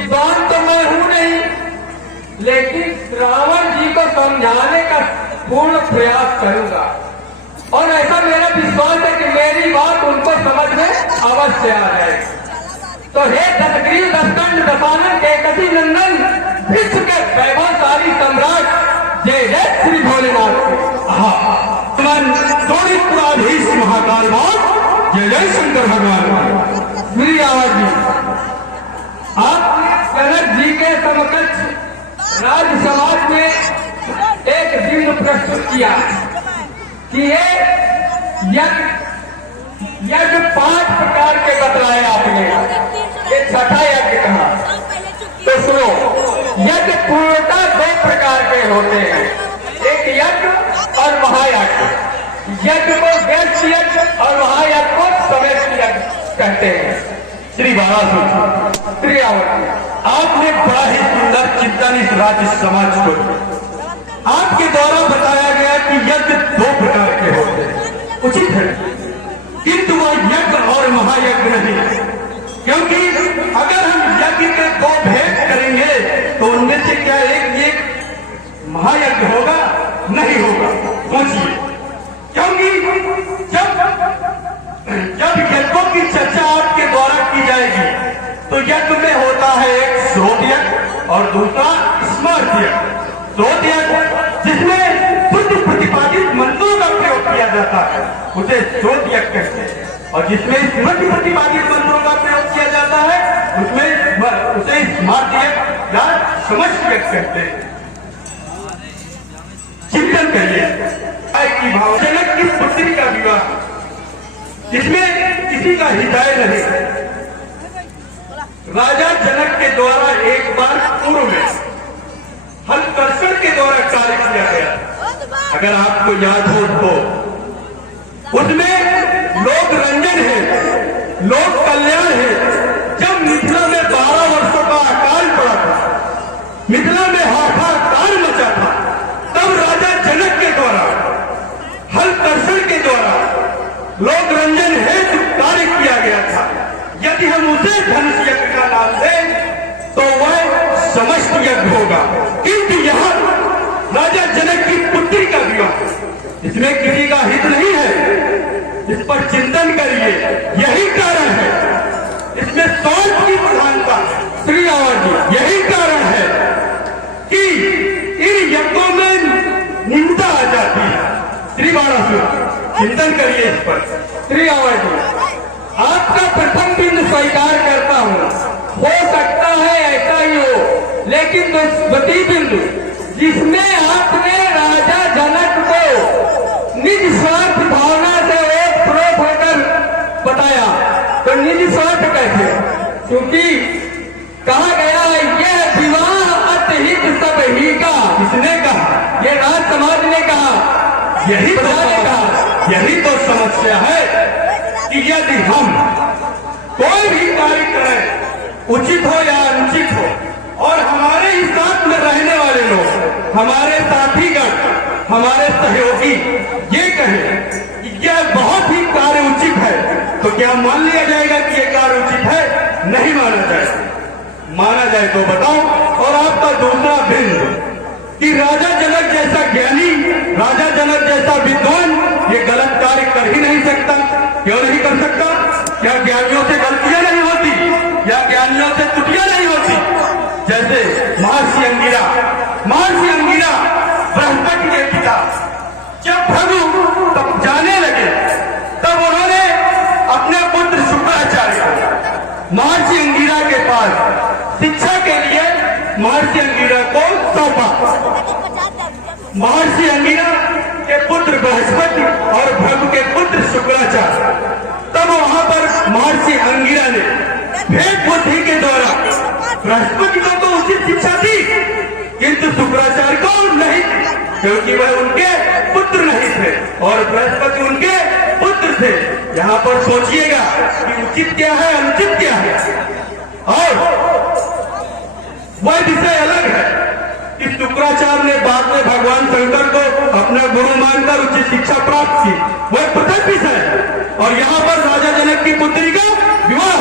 विद्वान तो मैं हूं नहीं, लेकिन रावण जी को समझाने का पूर्ण प्रयास करूंगा और ऐसा मेरा विश्वास है कि मेरी बात उनको समझ में अवश्य आ जाएगी। तो हे दशग्रीव दशकंठ दशानन केकसी नंदन विश्व के वैभवशाली सम्राट जय जय श्री भोलेनाथ। पुराधीश महाकाल बाप जय जय शंकर भगवान। मेरी आवाज जी, आपने जनक जी के समकक्ष राज्य समाज में एक बिंदु प्रस्तुत किया कि ये यज्ञ 5 प्रकार के बतलाए आपने, ये छठा यज्ञ कहा। तो सुनो, यज्ञ पूर्णतः 2 प्रकार के होते हैं, एक यज्ञ और महायज्ञ। यज्ञ को व्यस्त यज्ञ और महायज्ञ को समेत यज्ञ कहते हैं। श्री बालासुर श्री आवृत्ति, आपने बड़ा ही सुंदर चिंतन इस राज्य समाज को आपके द्वारा बताया गया कि यज्ञ 2 प्रकार के होते हैं, उचित है, किंतु वह यज्ञ और महायज्ञ नहीं। क्योंकि अगर हम यज्ञ के 2 भेद करेंगे तो उनमें से क्या एक महायज्ञ होगा? नहीं होगा। सोचिए, क्योंकि जब यज्ञों की चर्चा आपके द्वारा की जाएगी तो यज्ञ में होता है एक श्रोत यज्ञ और दूसरा स्मार्त यज्ञ। श्रोत यज्ञ जिसमें शुद्ध प्रतिपादित मंत्रों का प्रयोग किया जाता है उसे श्रोत यज्ञ कहते हैं, और जिसमें स्मृति प्रतिपादित मंत्रों का प्रयोग किया जाता है उसे स्मार्त यज्ञ या समस्त यज्ञ कहते हैं। चिंतन करिए कि भाव जनक की पुत्री का विवाह, इसमें किसी का हिदायत नहीं। राजा जनक के द्वारा एक बार पूर्व में हलकर्षण के द्वारा कार्य किया गया, अगर आपको याद हो तो उसमें लोक रंजन है, लोक कल्याण है। जब मिथिला में 12 वर्षों का अकाल पड़ा था, मिथिला में हाहाकार मचा था, तब राजा जनक के द्वारा हलकर्षण के द्वारा लोक रंजन हेतु कार्य किया गया था। यदि हम उसे धनुष यज्ञ का नाम दें तो वह समस्त यज्ञ होगा, किंतु यहाँ राजा जनक की पुत्री का विवाह, इसमें किसी का हित नहीं है। इस पर चिंतन करिए, यही कारण है इसमें स्वार्थ की प्रधानता। श्री आवाज जी, यही कारण है कि इन यज्ञों में निंदा आ जाती है। श्री बालासुर, चिंतन करिए इस पर। श्री आवाज जी, आपका प्रथम बिंदु स्वीकार करता हूँ, हो सकता है ऐसा ही हो, लेकिन द्वितीय बिंदु जिसमें आपने राजा जनक को निज स्वार्थ भावना से ओतप्रोत होकर बताया, तो निज स्वार्थ कैसे? क्योंकि कहा गया है यह विवाह अतहित सब ही का। किसने कहा? ये राज समाज ने कहा, यही तो समस्या है कि यदि हम कोई भी कार्य करें, उचित हो या अनुचित हो, और हमारे ही साथ में रहने वाले लोग, हमारे साथीगण, हमारे सहयोगी ये कहें कि यह बहुत ही कार्य उचित है, तो क्या मान लिया जाएगा कि यह कार्य उचित है? नहीं माना जाए। माना जाए तो बताओ। और आपका दूसरा बिंदु कि राजा जनक जैसा ज्ञानी, राजा जनक जैसा विद्वान ये गलत कार्य कर ही नहीं सकता। क्यों नहीं कर सकता? क्या ज्ञानियों से गलतियां नहीं होती या ज्ञानियों से त्रुटियां नहीं होती? जैसे महर्षि अंगिरा बृहस्पति के पिता जब भृगु तब जाने लगे, तब उन्होंने अपने पुत्र शुक्राचार्य को महर्षि अंगिरा के पास शिक्षा के लिए महर्षि अंगिरा को सौंपा। महर्षि अंगिरा के पुत्र बृहस्पति और भृगु के पुत्र शुक्राचार्य, तब वहां पर महर्षि अंगिरा ने भेद बुद्धि के द्वारा बृहस्पति को तो उचित शिक्षा दी, किंतु शुक्राचार्य को नहीं, क्योंकि वह उनके पुत्र नहीं थे और बृहस्पति उनके पुत्र थे। यहाँ पर सोचिएगा कि उचित क्या है, अनुचित क्या है। और वह विषय अलग है कि शुक्राचार्य ने बाद में भगवान शंकर को अपना गुरु मानकर उचित शिक्षा प्राप्त की, वह पृथक विषय है। और यहाँ पर राजा जनक की पुत्री का विवाह